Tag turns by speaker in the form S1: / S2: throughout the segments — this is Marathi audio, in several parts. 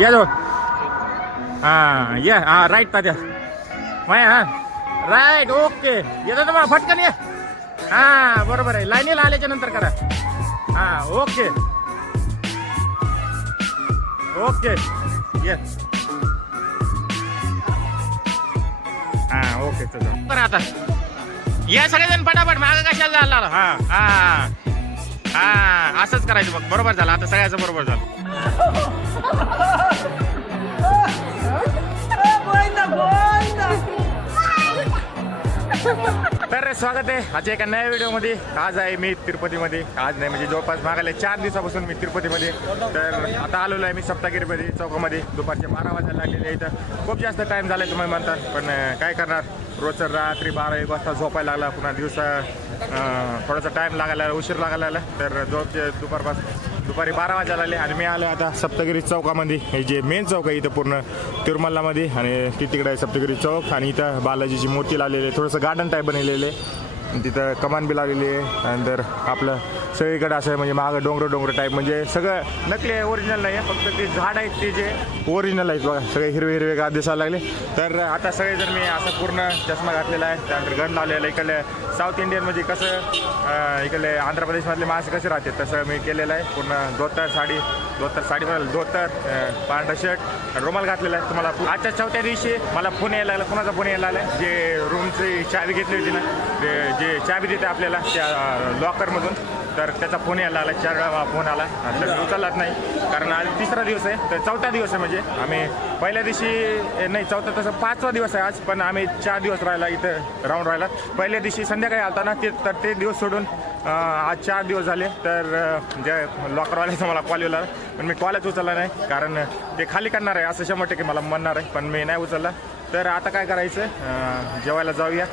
S1: या जवळ. हा या. हा राईट तात्या माया हा. राईट ओके येतो तुम्हाला फटकन ये. हा बरोबर आहे. लाईनीला आल्याच्यानंतर करा. हा ओके ओके ये हा ओके चला. बरं आता. या सगळेजण पटापट मागं कशाला झाला हा हा. हा असंच करायचं बघ बरोबर झालं. आता सगळ्याचं बरोबर झालं. तर स्वागत आहे. आजच्या एका नव्या व्हिडिओमध्ये. आज आहे मी तिरुपतीमध्ये. आज नाही म्हणजे जवळपास मागायला चार दिवसापासून मी तिरुपतीमध्ये. तर आता आलेलो आहे मी सप्तागिरीमध्ये चौकामध्ये. दुपारचे बारा वाजायला लागलेले इथं खूप जास्त टाईम झाला तुम्ही म्हणतात पण काय करणार? रोज रात्री बारा एक वाजता झोपायला लागला. पुन्हा दिवसा थोडासा टाईम लागायला उशीर लागायला लागला. तर जवळचे दुपारपासून दुपारी बारा वाजायला आले आणि मी आलो आता सप्तगिरी चौकामध्ये. हे जे मेन चौक आहे इथं पूर्ण तिरुमलामध्ये आणि ती तिकडे आहे सप्तगिरी चौक आणि इथं बालाजीची मूर्ती लावलेली आहे. थोडंसं गार्डन टाईप बनवलेलं आहे. तिथं कमान बी लावलेली आहे. नंतर आपलं सगळीकडे असं म्हणजे मागं डोंगर डोंगर टाईप म्हणजे सगळं नकली आहे ओरिजिनल नाही आहे. फक्त ते झाड आहेत ते जे ओरिजिनल आहेत बघा. सगळे हिरवे हिरवे गाद दिसायला लागले. तर आता सगळे जर मी असं पूर्ण चष्मा घातलेला आहे. त्यानंतर गण लावलेला आहे. इकडले साऊथ इंडियन म्हणजे कसं इकडले आंध्र प्रदेशमधले माणसं कसे राहतात तसं मी केलेलं आहे. पूर्ण धोतर साडी धोतर साडी म्हणाल धोतर पांढरा शर्ट रुमाल घातलेला आहे. तुम्हाला आजच्या चौथ्या दिवशी मला फोन यायला लागला. कोणाचा फोन यायला लागला. जे रूमची चावी घेतली होती ना ते जे चावी देते आपल्याला त्या लॉकरमधून तर त्याचा फोन यायला आला चार वेळा फोन आला. तर उचललाच नाही कारण आज तिसरा दिवस आहे तर चौथा दिवस आहे म्हणजे. आम्ही पहिल्या दिवशी नाही चौथा तसं पाचवा दिवस आहे आज पण आम्ही चार दिवस राहिला इथं राहून राहिला. पहिल्या दिवशी संध्याकाळी आलता ना ते तर ते दिवस सोडून आज चार दिवस झाले तर जे म्हणजे लॉकरवाल्याचा मला कॉल येला पण मी कॉलच उचलला नाही कारण ते खाली करणार आहे असं शंभर टक्के मला म्हणणार आहे पण मी नाही उचलला. तर आता काय करायचं जेवायला जाऊया.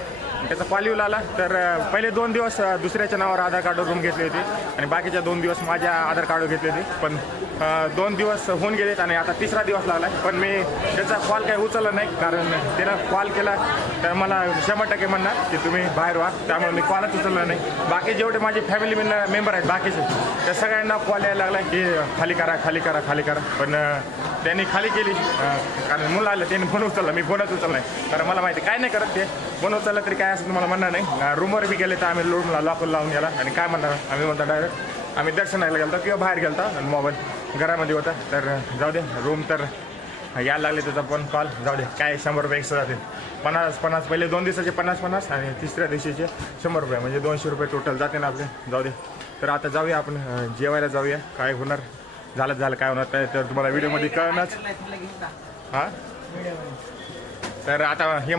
S1: त्याचा कॉल आला लागला तर पहिले दोन दिवस दुसऱ्याच्या नावावर आधार कार्डवर रूम घेतली होती. आणि बाकीच्या दोन दिवस माझ्या आधार कार्डवर घेतली होती. पण दोन दिवस होऊन गेलेत आणि आता तिसरा दिवस लागला पण मी त्याचा कॉल काही उचलला नाही कारण त्यानं कॉल केला तर मला शंभर टक्के म्हणणार की तुम्ही बाहेर व्हा. त्यामुळे मी कॉलच उचलला नाही. बाकी जेवढे माझे फॅमिली मेंबर आहेत बाकीचे त्या सगळ्यांना कॉल यायला लागला की खाली करा खाली करा खाली करा. पण त्यांनी खाली केली. कारण मुलं आलं त्यांनी फोन उचलला. मी फोनच उचलला नाही. कारण मला माहिती काय नाही करत ते. फोन उचलला तरी काय असं तुम्हाला म्हणणार नाही. रूमवर बी गेले तर आम्ही रूमला लॉकल लावून गेला. आणि काय म्हणणार आम्ही म्हणतो डायरेक्ट आम्ही दर्शनाला गेलो किंवा बाहेर गेलतो. आणि मोबाईल घरामध्ये होता. तर जाऊ दे रूम तर यायला लागले त्याचा पण कॉल जाऊ दे काय शंभर रुपये एक्स्ट्रा जातील. पन्नास पन्नास पहिले दोन दिवसाचे पन्नास पन्नास आणि तिसऱ्या दिवशीचे शंभर रुपये. म्हणजे दोनशे रुपये टोटल जाते ना आपले. जाऊ दे. तर आता जाऊया आपण जेवायला जाऊया. काय होणार? झालं झालं. काय होणार ते तर तुम्हाला व्हिडिओमध्ये कळणंच हां? तर आता हे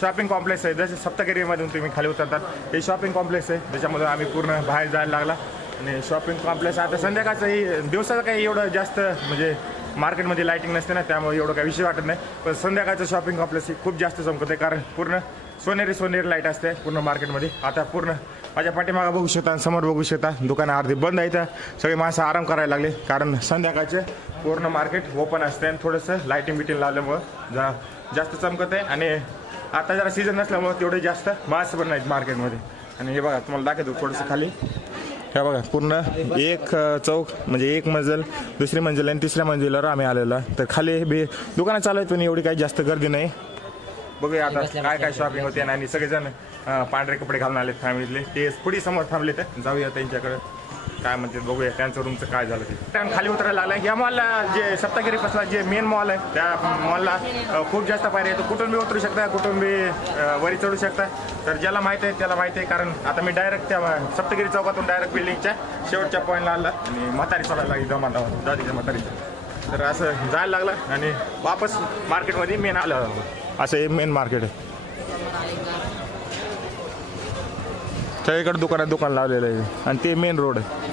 S1: शॉपिंग कॉम्प्लेक्स आहे. जसे सप्तगिरीमधून तुम्ही खाली उतरतात हे शॉपिंग कॉम्प्लेक्स आहे. त्याच्यामधून आम्ही पूर्ण बाहेर जायला लागला. आणि शॉपिंग कॉम्प्लेक्स आता संध्याकाळचंही दिवसाचं काही एवढं जास्त म्हणजे मार्केटमध्ये लाईटिंग नसते ना त्यामुळे एवढं काही विषय वाटत नाही. पण संध्याकाळचं शॉपिंग कॉम्प्लेक्स ही खूप जास्त चमकत आहे. कारण पूर्ण सोनेरी सोनेरी लाइट असते पूर्ण मार्केटमध्ये. आता पूर्ण माझ्या पाठीमागं बघू शकता आणि समोर बघू शकता दुकानं अर्धी बंद आहे तर सगळे माणसं आराम करायला लागले कारण संध्याकाळचे पूर्ण मार्केट ओपन असते आणि थोडंसं लाईटिंग बिटिंग लावल्यामुळं जरा जास्त चमकत आहे आणि आता जरा सीझन नसल्यामुळं तेवढे जास्त माणसं पण नाहीत मार्केटमध्ये. आणि हे बघा तुम्हाला दाखवतो थोडंसं खाली. हे बघा पूर्ण एक चौक म्हणजे एक मंजल दुसरी मंजिल आणि तिसऱ्या मंजिलावर आम्ही आलेलो. तर खाली बी दुकानं चालू आहेत पण एवढी काही जास्त गर्दी नाही. बघूया आता काय काय शॉपिंग होते आणि सगळेजण पांढरे कपडे घालून आले फॅमिलीतले ते पुढे समोर थांबले तर जाऊया त्यांच्याकडे. काय म्हणते बघूया त्यांचं रूमचं काय झालं ते. त्या खाली उतरायला लागलं या मॉलला जे सप्तगिरी पासला जे मेन मॉल आहे त्या मॉलला खूप जास्त पायऱ्या आहेत. कुठून बी उतरू शकता कुठून बी वरी चढू शकता. तर ज्याला माहिती आहे त्याला माहिती आहे कारण आता मी डायरेक्ट त्या सप्तगिरी चौकातून डायरेक्ट बिल्डिंगच्या शेवटच्या पॉईंटला आला आणि म्हातारी सोडायला लागली जमा दादीच्या म्हातारीच्या तर असं जायला लागलं आणि वापस मार्केटमध्ये मेन आलं. असं हे मेन मार्केट आहे. सगळीकडे दुकानात दुकान लावलेलं आहे. आणि ते मेन रोड आहे.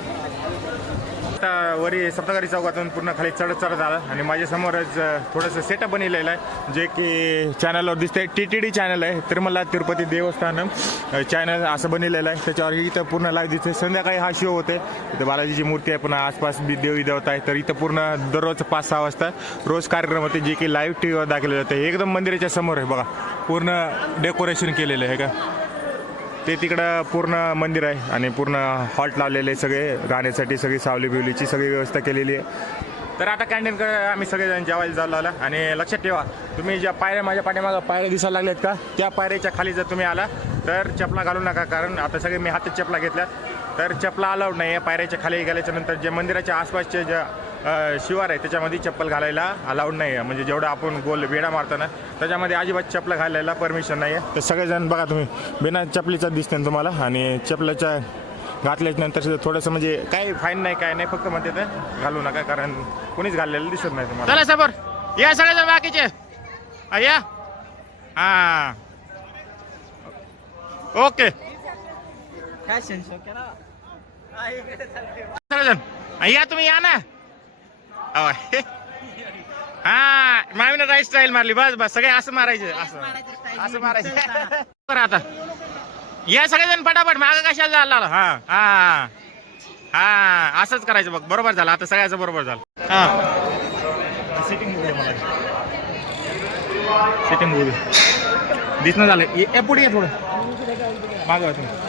S1: आता वरी सप्तकारी चौकातून पूर्ण खाली चढत चढत आला. आणि माझ्यासमोरच थोडंसं सेटअप बनलेलं आहे. जे की चॅनलवर दिसतंय. टी टी डी चॅनल आहे. तिरुमला तिरुपती देवस्थानम चॅनल असं बनलेलं आहे. त्याच्यावर इथं पूर्ण लाईव्ह दिसते संध्याकाळी हा शो होते इथं बालाजीची मूर्ती आहे. पुन्हा आसपास बी देवी देवता आहे तर इथं पूर्ण दररोज पाच सहा वाजता रोज कार्यक्रम होते. जे की लाईव्ह टी व्हीवर दाखवले जाते एकदम मंदिराच्या समोर आहे बघा. पूर्ण डेकोरेशन केलेलं आहे का? ते तिकडं पूर्ण मंदिर आहे आणि पूर्ण हॉल्ट लावलेले आहे सगळे गाण्यासाठी सगळी सावली बिवलीची सगळी व्यवस्था केलेली आहे. तर आता कॅन्टीनकडे आम्ही सगळेजण जेवायला जाऊ लागला आणि लक्षात ठेवा तुम्ही ज्या पायऱ्या माझ्या पाठीमागं पायऱ्या दिसायला लागल्यात का? त्या पायऱ्याच्या खाली जर तुम्ही आला तर चपला घालू नका कारण आता सगळे मी हातात चपला घेतल्यात तर चपला अलाउड नाही आहे पायऱ्याच्या खाली गेल्याच्यानंतर जे मंदिराच्या आसपासचे ज्या शिवार आहे त्याच्यामध्ये चप्पल घालायला अलाउड नाही आहे म्हणजे जेवढं आपण गोल वेडा मारताना त्याच्यामध्ये अजिबात चपला घालायला परमिशन नाही आहे तर सगळेजण बघा तुम्ही बिना चपलीचा दिसते ना तुम्हाला. आणि चपलाच्या घातल्याच्या नंतर थोडंसं म्हणजे काही फाईन नाही काय नाही फक्त म्हणते ते घालू नका कारण कोणीच घाललेलं दिसत नाही तुम्हाला. चला समोर. या सगळेजण बाकीचे. हा, या. हा. ओके.
S2: फॅशन शो केला.
S1: या तुम्ही या ना. हा मामीनं राईट स्टाईल मारली. बस बस. सगळे असं मारायचे. असं. असं मारायचं. बरं आता. या सगळेजण पटापट. माग कशाला झाला हा हा हा. असंच करायचं बघ. बरोबर झालं. आता सगळ्याचं बरोबर झालं. हा. सिटिंग बघू दिसणं झालं. ये पुढे ये थोडं. मागं तुम्ही.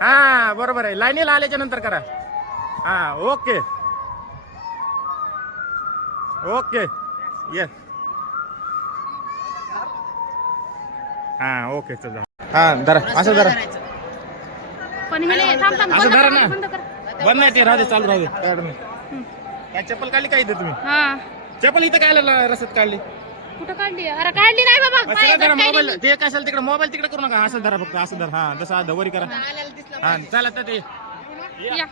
S1: हा बरोबर आहे. लाईनीला आल्याच्यानंतर करा. हा ओके. ओके. येस हा ओके चल जा. हा धरा. असं धरा.
S3: पण हे नाही, थांब थांब
S1: असं
S3: बंद
S1: धरा
S3: कर,
S1: ना.
S3: बंद कर.
S1: बंद नाही ते राहू दे चालू राहू दे. काय अडचण नाही. काय चप्पल काढली काय इथे तुम्ही?
S3: हा.
S1: चप्पल इथं काय रसत काढली.
S3: कुठं काढली? अरे काढली नाही बाबा.
S1: असं
S3: काय-
S1: काय धरा
S3: काय
S1: मोबाईल. ते कशाला तिकडे मोबाईल तिकडे करू नका. असं धरा फक्त असं धरा. हा जसं दवरी करा. हा चला तर ते.
S3: या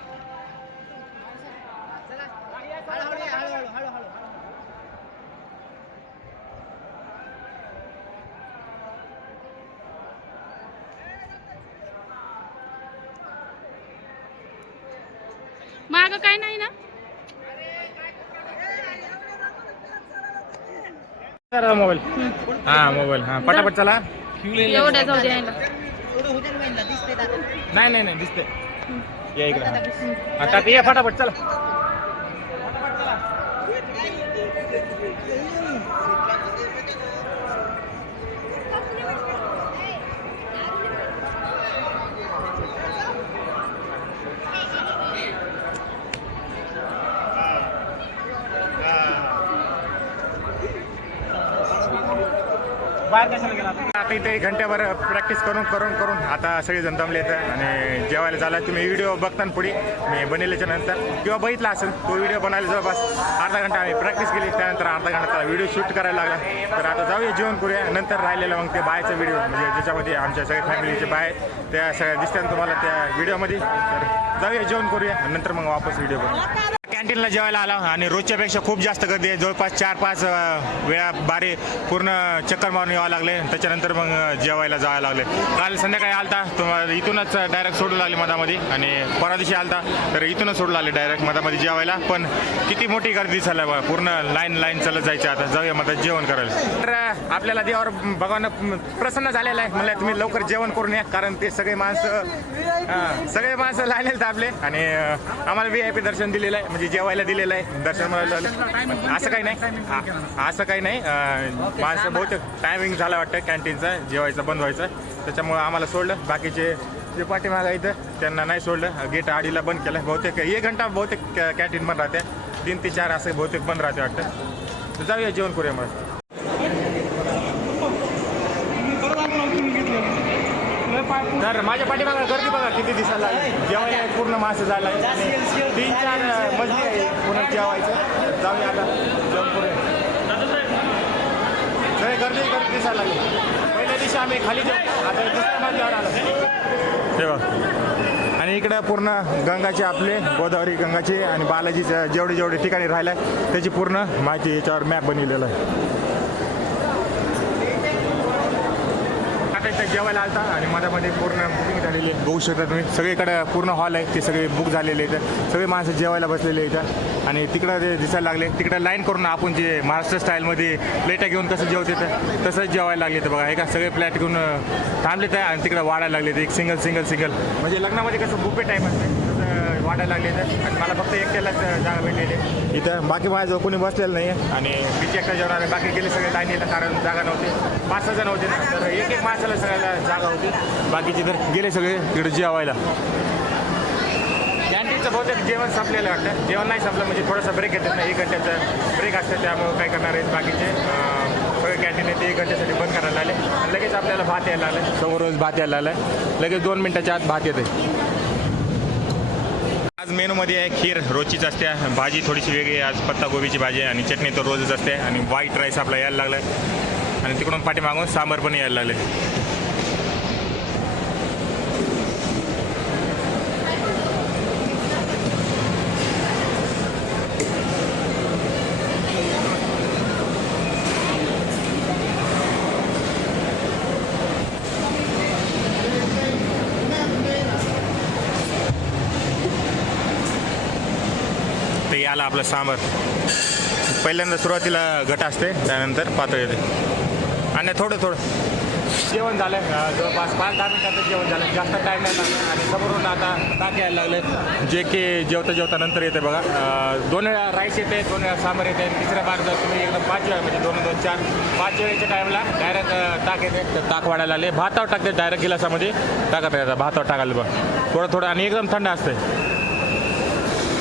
S3: माग काय नाही ना
S1: करा मोबाईल. हा मोबाईल. हा पटापट चला.
S3: एवढ्या जाऊ.
S1: नाही नाही नाही दिसते या इकडे. आता ते या फटाफट चला. आता इथे एक घंट्याभर प्रॅक्टिस करून करून करून आता सगळे जण दमले आहेत आणि जेवायला झाला. तुम्ही व्हिडिओ बघताना पुढे. मी बनवल्याच्या नंतर. किंवा बघितला असेल तो व्हिडिओ बनवायला जवळपास अर्धा घंटा आम्ही प्रॅक्टिस केली. त्यानंतर अर्धा घंटा त्याला व्हिडिओ शूट करायला लागला. तर आता जाऊया जेवण करूया. नंतर राहिलेला मग ते बायचा व्हिडिओ म्हणजे ज्याच्यामध्ये आमच्या सगळ्या फॅमिलीचे बाय आहेत त्या सगळ्या दिसतात तुम्हाला त्या व्हिडिओमध्ये तर जाऊया जेवण करूया नंतर मग वापस व्हिडिओ बनवू कॅन्टीनला जेवायला आला आणि रोजच्यापेक्षा खूप जास्त गर्दी आहे. जवळपास चार पाच वेळा बारे पूर्ण चक्कर मारून यावं लागले. त्याच्यानंतर मग जेवायला जावं लागले. काल संध्याकाळी आलता. तुम्हाला इथूनच डायरेक्ट सोडू लागले मधामध्ये. आणि परवा दिवशी आलता. तर इथूनच सोडू लागले डायरेक्ट मधामध्ये जेवायला. पण किती मोठी गर्दी झाली बा पूर्ण लाईन लाईन चालत जायचं. आता जाऊया मग जेवण करायला. तर आपल्याला देवावर भगवान प्रसन्न झालेला आहे. म्हणलं तुम्ही लवकर जेवण करून या. कारण ते सगळे माणसं सगळे माणसं लाईनीला आपले आणि आम्हाला व्ही आय पी दर्शन दिलेलं आहे. म्हणजे जेवायला दिलेलं आहे. दर्शन मला झालं. असं काही नाही. असं काही नाही. माणसं बहुतेक टायमिंग झाला वाटतं. कॅन्टीनचा जेवायचं बंद व्हायचं त्याच्यामुळं आम्हाला सोडलं. बाकीचे जे पाठीमागा इथं त्यांना नाही सोडलं. गेट आडीला बंद केलं. बहुतेक एक घंटा बहुतेक कॅन्टीन बंद राहते. तीन ते चार असं बहुतेक बंद राहते वाटतं. तर जाऊया जेवण करूया मग. तर माझ्या पाठीमागा गर्दी बघा किती दिसायला लागली. जेवायला पूर्ण मासे झाला. तीन चार मजली आहे. पूर्ण जेवायचं. जाऊया आता. जेवण करूया सगळे गर्दी गर्दी दिसायला लागली. पहिल्या दिवशी आम्ही खाली जेवतो आता दुसऱ्या मजल्यावर आलो. तेव्हा आणि इकडं पूर्ण गंगाचे आपले गोदावरी गंगाचे आणि बालाजीचं जेवढे जेवढे ठिकाणी राहिलं आहे त्याची पूर्ण माहिती याच्यावर मॅप बनवलेला आहे. आता फक्त जेवायला आलता आणि मधामध्ये पूर्ण बुकिंग झालेली आहे. बघू शकता तुम्ही. सगळीकडे पूर्ण हॉल आहे. ते सगळे बुक झालेले इथं सगळे माणसं जेवायला बसलेले इथं आणि तिकडं ते दिसायला लागले तिकडं लाईन करून आपण जे महाराष्ट्र स्टाईलमध्ये प्लेटा घेऊन कसं जेवते तर तसंच जेवायला लागले तर बघा. हे का सगळे प्लेट घेऊन थांबले तर आणि तिकडं वाढायला लागले एक सिंगल सिंगल सिंगल म्हणजे लग्नामध्ये कसं बुफे टाईप असते. तसं वाढायला लागले तर. आणि मला फक्त एकट्यालाच जागा भेटलेली. इथं बाकी माझ्याजवळ कोणी बसलेलं नाही आहे आणि बीच एकटा जेवणार आहे बाकी गेले सगळे लाईनीला कारण जागा नव्हती. पाच सहा जण होते ना. तर एक एक माणसाला सगळ्याला जागा होती. बाकीचे तर गेले सगळे तिकडे जेवायला. कॅन्टीनचं बहुतेक जेवण संपलेलं वाटतं. जेवण नाही संपलं म्हणजे थोडासा ब्रेक येतात ना. एक घंट्याचा ब्रेक असतं त्यामुळे काय करणार आहेत बाकीचे? कॅन्टीन आहे ते एक घंट्यासाठी बंद करायला आले लगेच आपल्याला भात यायला आलं समोरच भात यायला आलं लगेच दोन मिनिटाच्या आत भात येते आज मेनूमध्ये आहे खीर रोजचीच असते. भाजी थोडीशी वेगळी आज पत्तागोबीची भाजी आहे आणि चटणी तर रोजच असते. आणि व्हाईट राईस आपला यायला लागला आणि तिकडून पाठीमागून सांबार पण यायला लागले. आपलं सामर पहिल्यांदा सुरुवातीला घट असते त्यानंतर पातळ येते. आणि थोडं थोडं. जेवण झालं. जवळपास पाच दहा मिनिटाचं जेवण झालं. जास्त टाईम नाही लागला. आणि समोरून आता ताक यायला लागले. जे की जेवता जेवता नंतर येते बघा. दोन वेळा राईस येते दोन वेळा सांबार येते. तिसऱ्या बार जर तुम्ही एकदम पाच वेळा म्हणजे दोन दोन चार पाच वेळेच्या टाईमला डायरेक्ट ताक येते. तर ताक वाढायला लागले. भातावर टाकते डायरेक्ट गिलासामध्ये. टाकत राहतात भातावर टाकायला बघ. थोडं थोडं. आणि एकदम थंड असते.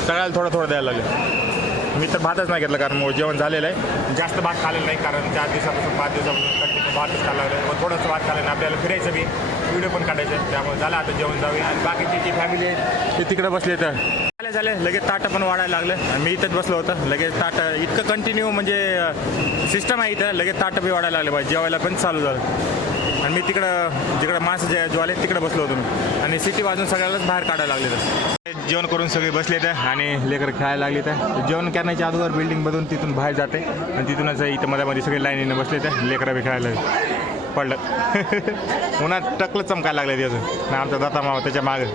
S1: सगळ्याला थोडं थोडं द्यायला लागलं. मी तर भातच नाही घेतलं कारण मग जेवण झालेलं आहे. जास्त भात खाल्लेलं नाही कारण चार दिवसापासून पाच दिवसापासून कंटिन्यू भातच खायला लागलं. मग थोडंसं भात खाल्लं आपल्याला फिरायचं बी. व्हिडिओ पण काढायचं त्यामुळे झालं आता जेवण जाऊया. आणि बाकीची जी फॅमिली आहे ते तिकडे बसले तर झाले झाले. लगेच ताटं पण वाढायला लागलं. मी इथंच बसलो होतं. लगेच ताटं इतकं कंटिन्यू म्हणजे सिस्टम आहे इथं. लगेच ताटं बी वाढायला लागले. पाहिजे जेवायला पण चालू झालं. आणि मी तिकडं जिकडं माणसं जे ज्वाले तिकडे बसलो होतो मी. आणि सिटी वाजून सगळ्यालाच बाहेर काढायला लागले तर जेवण करून सगळे बसले तर आणि लेकर खेळायला लागले तर जेवण करण्याच्या अगोदर बिल्डिंगमधून तिथून बाहेर जाते. आणि तिथूनच इथं मध्ये सगळे लाईनीने बसले तर लेकरं बी खेळायला पडलं. उन्हात टकलं चमकायला लागले ते अजून आमचा दाता मावा त्याच्या मागं.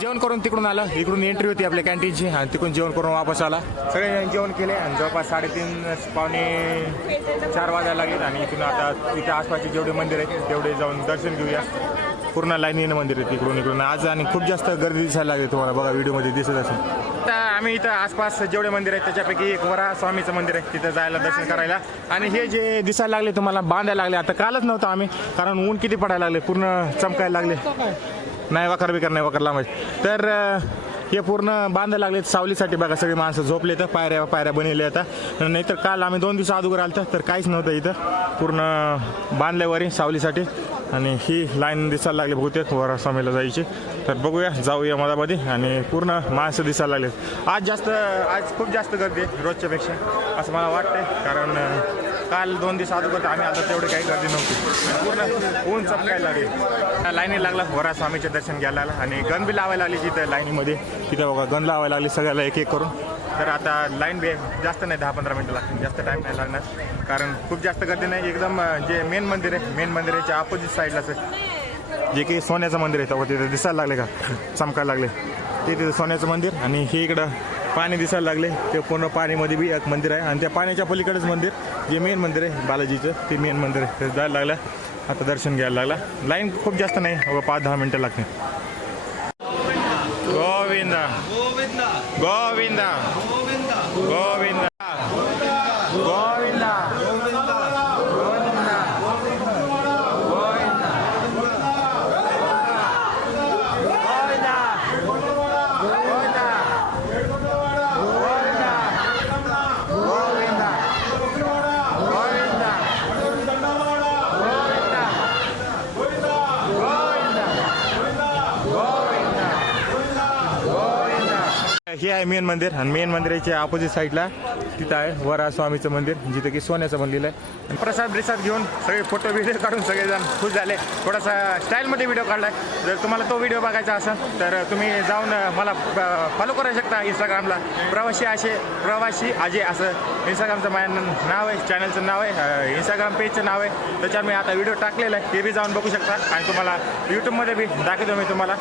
S1: जेवण करून तिकडून आलं. इकडून एंट्री होती आपल्या कॅन्टीनची आणि तिकडून जेवण करून वापस आला. सगळे जेवण केले आणि जवळपास साडेतीन पावणे चार वाजायला लागेल. आणि इथून आता तिथे आसपासचे जेवढे मंदिर आहेत तेवढे जाऊन दर्शन घेऊया. पूर्ण लाईनीनं मंदिर आहे तिकडून इकडून. आज आणि खूप जास्त गर्दी दिसायला लागली तुम्हाला. बघा व्हिडिओमध्ये दिसत असेल. तर आम्ही इथं आसपास जेवढे मंदिर आहेत त्याच्यापैकी एक वरा स्वामीचं मंदिर आहे तिथं जायला दर्शन करायला. आणि हे जे दिसायला लागले तुम्हाला बांधायला लागले. आता कालच नव्हतं आम्ही कारण ऊन किती पडायला लागले पूर्ण चमकायला लागले. नाही वकार बिकार नाही वकार लांब तर हे पूर्ण बांधायला लागले सावलीसाठी बघा सगळी माणसं झोपले तर पायऱ्या पायऱ्या बनवल्या आता. नाहीतर काल आम्ही दोन दिवस अगोदर आलो तर काहीच नव्हतं इथं. पूर्ण बांधल्यावरी सावलीसाठी. आणि ही लाईन दिसायला लागली बहुतेक वर स्वामीला जायची. तर बघूया जाऊया मधामध्ये. आणि पूर्ण माणसं दिसायला लागले आज जास्त आज खूप जास्त गर्दी आहे रोजच्यापेक्षा असं मला वाटतंय. कारण काल दोन दिवस अगोदर आम्ही आलो तेवढी काही गर्दी नव्हती. पूर्ण ऊन चमकायला लागली. लाईनी लागला वरा स्वामीचे दर्शन घ्यायला लागला आणि गन बी लावायला लागली तिथं लाईनीमध्ये. तिथं बघा गन लावायला लागली सगळ्याला एक एक करून. तर आता लाईन बी जास्त नाही दहा पंधरा मिनटं लागतील. जास्त टाईम नाही लागणार. कारण खूप जास्त गर्दी नाही. एकदम जे मेन मंदिर आहे मेन मंदिराच्या अपोजिट साईडलाच आहे जे की सोन्याचं मंदिर आहे तेव्हा तिथे दिसायला लागले का? चमकायला लागले. ते तिथं सोन्याचं मंदिर आणि हे इकडं पाणी दिसायला लागले. ते पूर्ण पाणीमध्ये बी एक मंदिर आहे. आणि त्या पाण्याच्या पलीकडेच मंदिर जे मेन मंदिर आहे बालाजीचं ते मेन मंदिर आहे. ते जायला लागलं. आता दर्शन घ्यायला लागला. लाईन खूप जास्त नाही. अगं पाच दहा मिनटं लागते गोविंदा गोविंदा. गोविंदा. गोविंदा. गोविंदा गोविंदा गोविंदा गोविंदा गोविंदा गोविंदा हे आहे मेन मंदिर. आणि मेन मंदिराच्या ऑपोजिट साईडला तिथं आहे वरा स्वामीचं मंदिर जिथं की सोन्याचं बनलेलं आहे. प्रसाद ब्रिसाद घेऊन सगळे फोटो व्हिडिओ काढून सगळेजण खुश झाले. थोडासा स्टाईलमध्ये व्हिडिओ काढलाय. जर तुम्हाला तो व्हिडिओ बघायचा असेल तर तुम्ही जाऊन मला फॉलो करू शकता इंस्टाग्रामला प्रवासी असे प्रवासी अजे असं. इंस्टाग्रामचं माझं नाव आहे चॅनलचं नाव आहे इंस्टाग्राम पेजचं नाव आहे. त्याच्यावर मी आता व्हिडिओ टाकलेला आहे. ते बी जाऊन बघू शकता. आणि तुम्हाला यूट्यूबमध्ये बी दाखवतो मी तुम्हाला.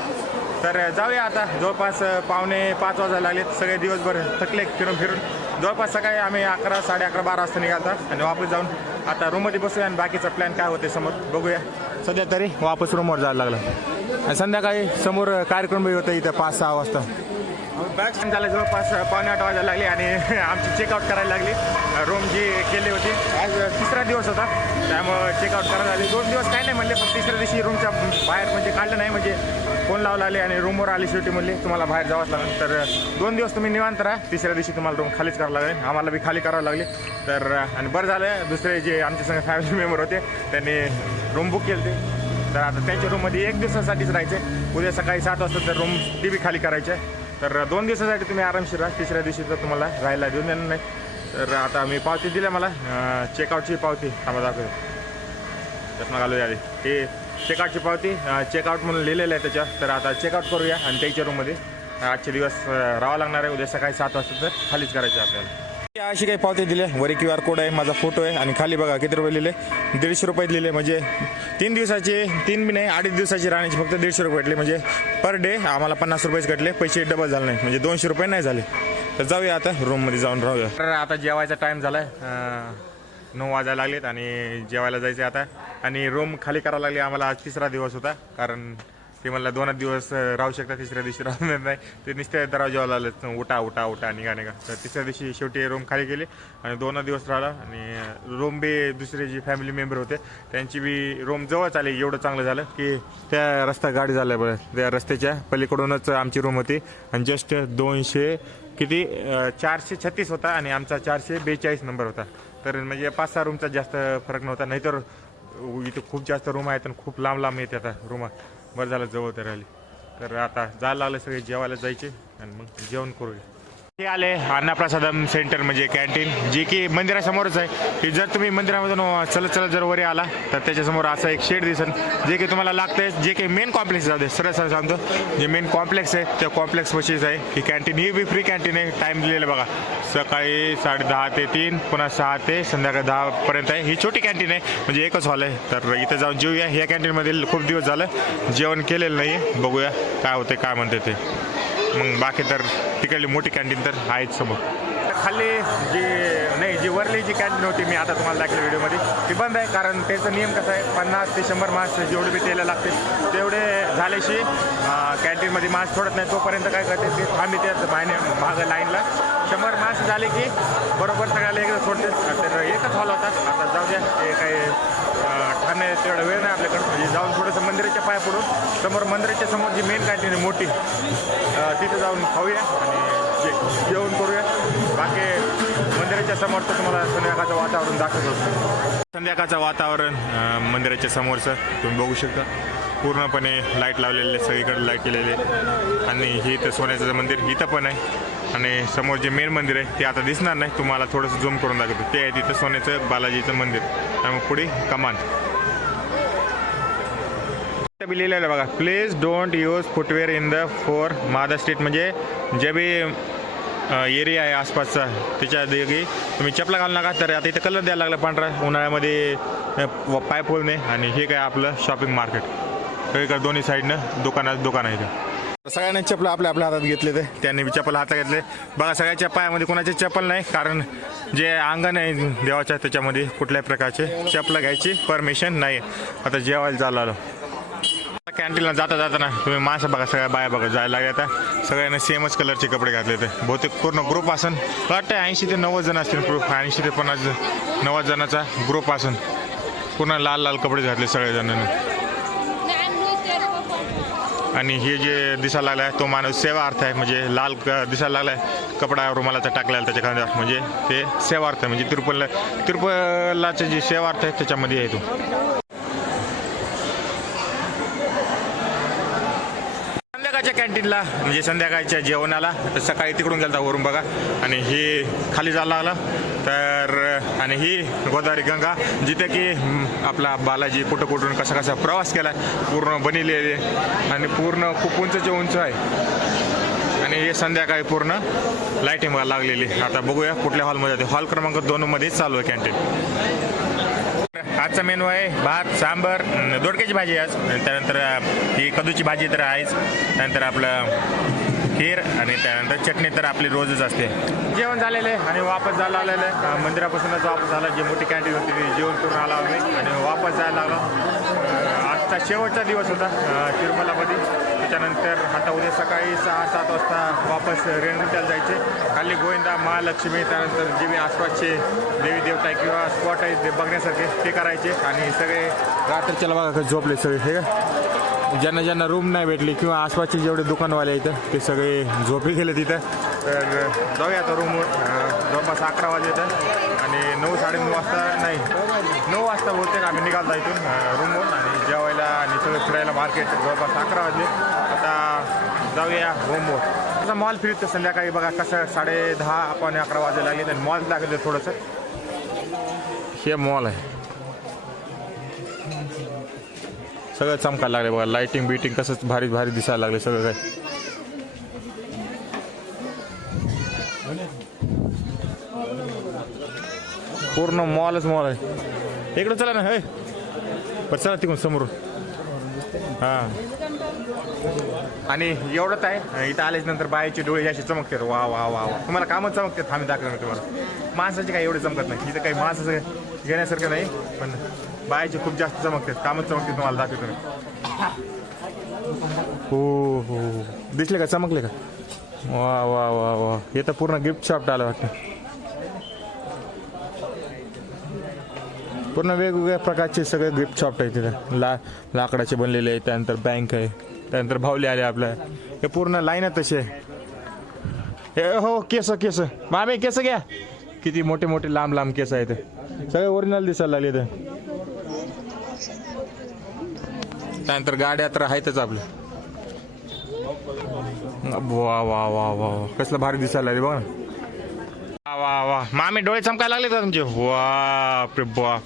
S1: तर जाऊया आता. जवळपास पावणे पाच वाजायला लागलेत. सगळे दिवसभर थकले फिरून फिरून. जवळपास सकाळी आम्ही अकरा साडे अकरा बारा वाजता निघालतात आणि वापस जाऊन आता रूममध्ये बसूया आणि बाकीचा प्लॅन काय होते समोर बघूया. सध्या तरी वापस रूमवर जायला लागला. आणि संध्याकाळी समोर कार्यक्रम होतं इथं पाच सहा वाजता. बॅग झाला जवळपास पावणे आठ वाजायला लागली आणि आमची चेकआउट करायला लागली. रूम जी केली होती आज तिसरा दिवस होता. त्यामुळं चेकआउट करायला लागली. दोन दिवस काय नाही म्हणले पण तिसऱ्या दिवशी रूमच्या बाहेर म्हणजे काढलं नाही. म्हणजे फोन लावला आले आणि रूमवर आली शेवटी म्हणली तुम्हाला बाहेर जावंच लागेल. तर दोन दिवस तुम्ही निवांत राहा. तिसऱ्या दिवशी तुम्हाला रूम खालीच करावं लागेल. आम्हाला बी खाली करावं लागली. तर आणि बरं झालं. दुसरे जे आमच्या संग फॅमिली मेंबर होते त्यांनी रूम बुक केली ते तर आता त्यांच्या रूममध्ये एक दिवसासाठीच राहायचे उद्या सकाळी सात वाजता तर रूम ती बी खाली करायचे तर दोन दिवसासाठी तुम्ही आरामशीर राहा. तिसऱ्या दिवशी तर तुम्हाला राहायला देऊन देणार नाही. तर आता मी पावती दिल्या मला. चेकआउटची पावती थांबा दाखवतो. चष्मा घालू आधी. ते चेकआउटची पावती चेकआउट म्हणून लिहिलेलं आहे त्याच्यावर तर आता चेकआउट करूया आणि त्याच्या रूममध्ये आजचे दिवस राहावं लागणार आहे. उद्या सकाळी सात वाजता तर खालीच करायचे आपल्याला. अशी काही पावती दिले वरी क्यू आर कोड आहे माझा फोटो आहे आणि खाली बघा किती रुपये लिहिले. दीडशे रुपये दिले म्हणजे तीन दिवसाचे तीन बी नाही अडीच दिवसाची राहण्याची फक्त दीडशे रुपये भेटले. म्हणजे पर डे आम्हाला पन्नास रुपयेच कटले पैसे डबल झाले नाही. म्हणजे दोनशे रुपये नाही झाले. तर जाऊया आता रूममध्ये जाऊन राहूया. तर आता जेवायचा टाईम झाला आहे नऊ वाजायला लागलेत आणि जेवायला जायचं आहे आता. आणि रूम खाली करायला लागली आम्हाला आज तिसरा दिवस होता कारण ते मला दोनच दिवस राहू शकता तिसऱ्या दिवशी राहणार नाही. ते नुसते जेवायला आलं उठा उठा उठा निघा निघा. तर तिसऱ्या दिवशी शेवटी रूम खाली केली आणि दोन दिवस राहिला. आणि रूम बी दुसरे जे फॅमिली मेंबर होते त्यांची बी रूम जवळच आली. एवढं चांगलं झालं की त्या रस्ता गाडी झाल्या बरं. त्या रस्त्याच्या पलीकडूनच आमची रूम होती. आणि जस्ट दोनशे किती चारशे छत्तीस होता आणि आमचा चारशे बेचाळीस नंबर होता. तर म्हणजे पाच सहा रूमचा जास्त फरक नव्हता. नाहीतर इथं खूप जास्त रूम आहेत आणि खूप लांब लांब येते आता रूम बरं झालं जवळ तर आली तर आता जायला लागले सगळे जेवायला जायचे आणि मग जेवण करूया. हे आले. अन्नप्रसादम सेंटर म्हणजे कॅन्टीन जे की मंदिरासमोरच आहे. की जर तुम्ही मंदिरामधून चलत चलत जर वरी आला तर त्याच्यासमोर असं एक शेड दिसन जे की तुम्हाला लागतंय जे की मेन कॉम्प्लेक्स जाऊ दे. सरळ सरळ सांगतो. जे मेन कॉम्प्लेक्स आहे त्या कॉम्प्लेक्स पशीच आहे. ही कॅन्टीन ही बी फ्री कॅन्टीन आहे. टाईम दिलेलं बघा. सकाळी साडे दहा ते तीन पुन्हा सहा ते संध्याकाळी दहापर्यंत आहे. ही छोटी कॅन्टीन आहे. म्हणजे एकच हॉल आहे. तर इथं जाऊन जेऊया. ह्या कॅन्टीनमधील खूप दिवस झालं. जेवण केलेलं नाही बघूया काय होते काय म्हणते ते. मग बाकी तर तिकडली मोठी कॅन्टीन तर आहेच समोर. खाली जी नाही जी वरली जी कॅन्टीन होती मी आता तुम्हाला दाखवली व्हिडिओमध्ये ती बंद आहे कारण त्याचा नियम कसा आहे पन्नास ते शंभर मास जेवढे बी तेला लागते तेवढे झाल्याशी कॅन्टीनमध्ये मास सोडत नाही तोपर्यंत काय करते ते थांबी ते बाहेर मागं लाईनला शंभर मास झाले की बरोबर सगळ्याला एकदा सोडते तर एकच हॉल होता. आता जाऊ द्या ते काही ठाणे तेवढा वेळ नाही आपल्याकडं. म्हणजे जाऊन थोडंसं मंदिराच्या पाय पडून समोर मंदिराच्या समोर जी मेन कॅन्टीन आहे मोठी तिथं जाऊन खाऊया आणि जे- जेवण करूया. बाकी मंदिराच्या समोरचं तुम्हाला संध्याकाळचं वातावरण दाखवतो. संध्याकाळचं वातावरण मंदिराच्या समोरचं तुम्ही बघू शकता. पूर्णपणे लाइट लावलेले सगळीकडे लाइट केलेले आणि हे इथं सोन्याचं मंदिर इथं पण आहे. आणि समोर जे मेन मंदिर आहे ते आता दिसणार नाही. तुम्हाला थोडंसं झूम करून दाखवतो. ते आहे तिथं सोन्याचं बालाजीचं मंदिर. आणि मग पुढे कमान बी लिहिलेलं आहे बघा please don't use footwear in the four Mada street म्हणजे जे बी एरिया आहे आसपासचा त्याच्या देगी तुम्ही चपला घालू नका. तर आता इथं कलर द्यायला लागला पांढरा उन्हाळ्यामध्ये पाय पोलणे आणि हे काय आपलं शॉपिंग मार्केट दोन्ही साईडनं दुकानात दुकान आहे इथं. सगळ्यांनी चप्पल आपल्या आपल्या हातात घेतले ते. त्यांनी चप्पल हातात घेतले. बघा सगळ्याच्या पायामध्ये कोणाचे चप्पल नाही कारण जे अंगण आहे देवाच्या त्याच्यामध्ये कुठल्याही प्रकारचे चप्पल घ्यायची परमिशन नाही. आता जेवायला चालू आलो कॅन्टीनला जाता जाताना तुम्ही माणसं बघा सगळ्या बाया बघा जायला लागल्या आता. सगळ्यांना सेमच कलरचे कपडे घातले ते. बहुतेक पूर्ण ग्रुप असन वाटतं ऐंशी ते नव्वद जण असतील ग्रुप ऐंशी ते पन्नास नव्वद जणाचा ग्रुप असन पूर्ण लाल लाल कपडे घातले सगळेजणांनी. आणि हे जे दिसायला लागलाय तो माणूस सेवा अर्थ आहे. म्हणजे लाल क- दिसायला लागलाय कपडा रुमालाचा टाकलेला त्याच्या खांद्यावर म्हणजे ते सेवा अर्थ आहे. म्हणजे तिरुपल्ला तिरुपलाचे जे सेवा अर्थ आहे त्याच्यामध्ये आहे तो. कॅन्टीनला. म्हणजे संध्याकाळच्या जेवणाला. तर सकाळी तिकडून गेलता वरून बघा. आणि हे खाली जायला लागला. तर आणि ही गोदावरी गंगा जिथे की आपला बालाजी कुठं कुठून कसा कसा प्रवास केला पूर्ण बनलेली आणि पूर्ण खूप उंचचे उंच आहे. आणि हे संध्याकाळी पूर्ण लाईटिंग लागलेली. आता बघूया कुठल्या हॉलमध्ये हॉल क्रमांक दोनमध्येच चालू आहे कॅन्टीन आजचा मेनू आहे भात सांबर दोडक्याची भाजी आहे आज. त्यानंतर ही कदूची भाजी तर आहेच. त्यानंतर आपलं खीर आणि त्यानंतर चटणी तर आपली रोजच असते. जेवण झालेलं आहे आणि वापस जायला आलेलं आहे. मंदिरापासूनच वापस झाला. जे मोठी कॅन्टीन होती ती जेवण करून आला आम्ही. आणि वापस जायला लागलो. आजचा शेवटचा दिवस होता तिरुमलामध्ये. त्याच्यानंतर आता उद्या सकाळी सहा सात वाजता वापस रेणुट्याला जायचे. खाली गोविंदा महालक्ष्मी त्यानंतर जे बी आसपासचे देवी देवता किंवा स्पॉट आहे ते बघण्यासारखे ते करायचे आणि सगळे रात्रीच्या बघा झोपले सगळे हे ज्यांना ज्यांना रूम नाही भेटली किंवा आसपासचे जेवढे दुकानवाले आहेत ते सगळे झोपी गेले तिथं. तर जाऊया आता रूमवर जवळपास अकरा वाजे येतं आणि नऊ साडेनऊ वाजता नाही नऊ वाजता बहुतेक आम्ही निघालो इथून रूमवर आणि जेवायला सगळं फिरायला मार्केट जवळपास अकरा वाजले. आता जाऊया होमवर आता मॉल फिरतं संध्याकाळी. बघा कसं साडे दहा आपण अकरा वाजायला लागले. आणि मॉल लागले थोडंसं. हे मॉल आहे. सगळं चमकायला लागले. बघा लाइटिंग बिटिंग कसं भारी भारी दिसायला लागले सगळं काय पूर्ण मॉलच मॉल आहे. इकडं चला ना हे. बरं चला तिकडून समोरून. हां. आणि एवढंच आहे? इथं आल्याच्यानंतर बायाचे डोळे असे चमकतात. वा वा वा वा. तुम्हाला कामच चमकतात आम्ही दाखवणार तुम्हाला. माणसाचे काही एवढे चमकत नाही. इथं काही माणसाचं घेण्यासारखं नाही पण बायाचे खूप जास्त चमकतात. कामच चमकतात तुम्हाला दाखवतो मी हो हो हो. दिसले का? चमकले का? वा वा वा वा. हे तर पूर्ण गिफ्ट शॉप आलं वाटतं. पूर्ण वेगवेगळ्या प्रकारचे सगळे गिफ्ट शॉप आहे तिथं ला लाकडाचे बनलेले आहे त्यानंतर बँक आहे त्यानंतर भावले आले आपल्या. हे पूर्ण लाईन तशी तसे. हे हो केस केस. मामे केस घ्या. किती मोठे मोठे लांब लांब केस आहेत. ते. सगळे ओरिजिनल दिसायला लागले ते त्यानंतर गाड्या तर आहेतच आपल्या. वा वा वा वा वा. कसलं भारी दिसायला लागले बघा ना. वा वा वा. मामे डोळे चमकायला लागले का तुमचे? वा रे बा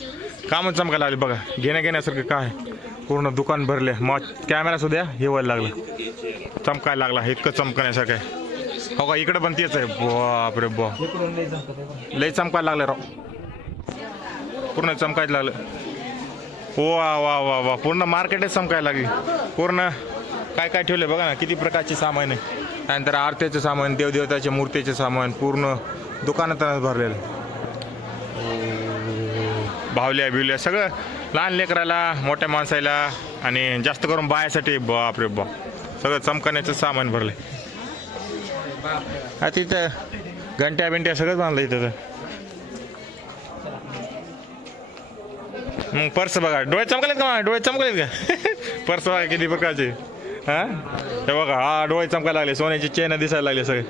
S1: कामच चमकायला लागले बघा. घेण्या घेण्यासारखं काय? पूर्ण दुकान भरले. मग कॅमेरा सुद्धा हे व्हायला लागला. चमकायला लागला. इतकं चमकण्यासारखं आहे. हो का? इकडे पण तेच आहे. बाप. बा लय चमकायला लागलं राव. पूर्ण चमकायला लागलं. वा वा वा वा. पूर्ण मार्केटच चमकायला लागली. पूर्ण काय काय ठेवले बघा ना. किती प्रकारचे सामान आहे. त्यानंतर आरत्याचे सामान देवदेवताचे मूर्तीचे सामान पूर्ण दुकानातच भरलेलं. भावल्या बिवल्या सगळं लहान लेकराला मोठ्या माणसाला आणि जास्त करून बायासाठी बापरे बा सगळं चमकण्याचं सामान भरलं हा तिथं घंट्या बिंट्या सगळंच बांधलं इथं मग पर्स बघा डोळे चमकलेत का डोळे चमकलेत का? पर्स बघा किती प्रकारचे. हा? हे बघा हा डोळे चमकायला लागले सोन्याची चेन दिसायला लागले सगळे.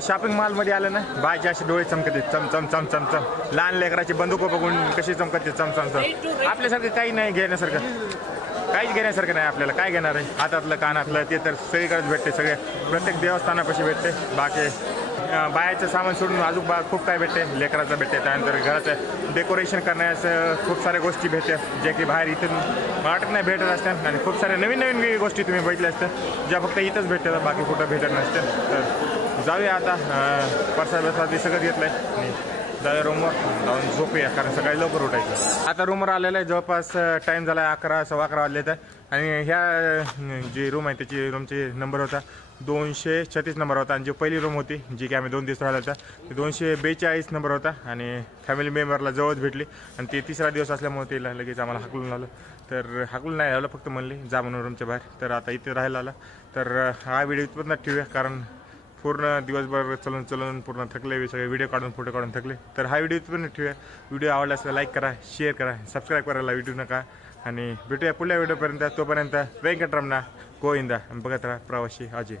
S1: शॉपिंग मॉलमध्ये आलं ना? बायचे असे डोळे चमकते चम चम चम चम चम. लहान लेकराची बंदूक बघून कशी चमकते चम चम चम. आपल्यासारखं काही नाही घेण्यासारखं. काहीच घेण्यासारखं नाही आपल्याला. काय घेणार आहे? हातातलं कानातलं ते तर सगळीकडेच भेटते सगळे. प्रत्येक देवस्थानापाशी भेटते. बाकी बायाचं सामान सोडून अजून बा खूप काय भेटते. लेकराचं भेटते त्यानंतर घराचं डेकोरेशन करण्याचं खूप साऱ्या गोष्टी भेटते. जे की बाहेर इथून वाटत नाही भेटत असतात. आणि खूप साऱ्या नवीन नवीन गोष्टी तुम्ही बघितल्या असतात ज्या फक्त इथंच भेटतात बाकी कुठं भेटत नसतात तर जाऊया आता. परसा बसा ते सगळं घेतलंय. आणि जाऊया रूमवर जाऊन झोपूया कारण सकाळी लवकर उठायचं. आता रूमवर आलेलं आहे. जवळपास टाईम झाला अकरा सव्वा अकरा वाजले तर. आणि ह्या जी रूम आहे त्याची रूमचे नंबर होता दोनशे छत्तीस नंबर होता. आणि जी पहिली रूम होती जी की आम्ही दोन दिवस राहिला होता ती दोनशे बेचाळीस नंबर होता. आणि फॅमिली मेंबरला जवळच भेटली. आणि ते तिसरा दिवस असल्यामुळे तिला लगेच आम्हाला हाकलून आलं तर हाकलून नाही आलं फक्त म्हणले जा म्हणून रूमच्या बाहेर. तर आता इथे राहायला आला. तर हा व्हिडिओ इथपर्यंत ठेवूया कारण पूर्ण दिवसभर चलून चलून पूर्ण थकले सगळे व्हिडिओ काढून फोटो काढून थकले. तर हा व्हिडिओ पण ठेवूया. व्हिडिओ आवडला असेल लाईक करा शेअर करा सबस्क्राईब करायला विटू नका. आणि भेटूया पुढल्या व्हिडिओपर्यंत तोपर्यंत व्यंकटरमणा गोविंदा बघत राहा प्रवासी अजय.